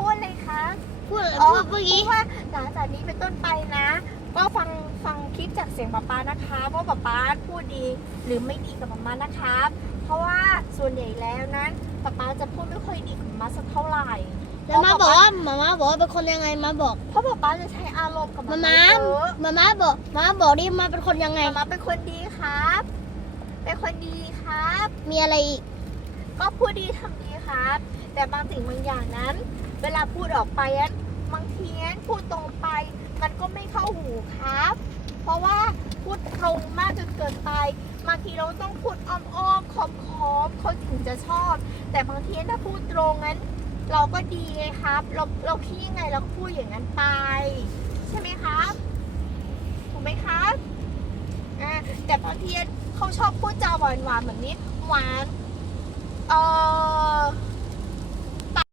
พูดเลยคะ พูด อ๋อ พูดเมื่อกี้ พูดว่าหลังจากนี้เป็นต้นไปนะ ก็ฟังคลิปจากเสียงป๊านะคะว่าป๊าพูดดีหรือไม่ดีกับป๊านะครับ เพราะว่าส่วนใหญ่แล้วนั้นป๊าจะพูดไม่ค่อยดีกับป๊าสักเท่าไหร่ แล้วมาบอกว่าเป็นคนยังไงมาบอก เพราะป๊าจะใช้อารมณ์กับ มา ม้าเยอะ บอกดิมาเป็นคนยังไง ม้าเป็นคนดีครับ เป็นคนดีครับ มีอะไรอีก ก็พูดดีทำดีครับ แต่บางสิ่งบางอย่างนั้น เวลาพูดออกไปนั้นบางทีนั้นพูดตรงไป มันก็ไม่เข้าหูครับ เพราะว่าพูดตรงมากจนเกินไปบางทีเราต้องพูดอ้อมๆขอบเขาถึงจะชอบ แต่บางทีถ้าพูดตรงนั้น เราก็ดีไงครับ เราคิดยังไงเราก็พูดอย่างนั้นไป ใช่ไหมครับถูกไหมครับแต่บางทีเขาชอบพูดจาหวานๆแบบนี้หวาน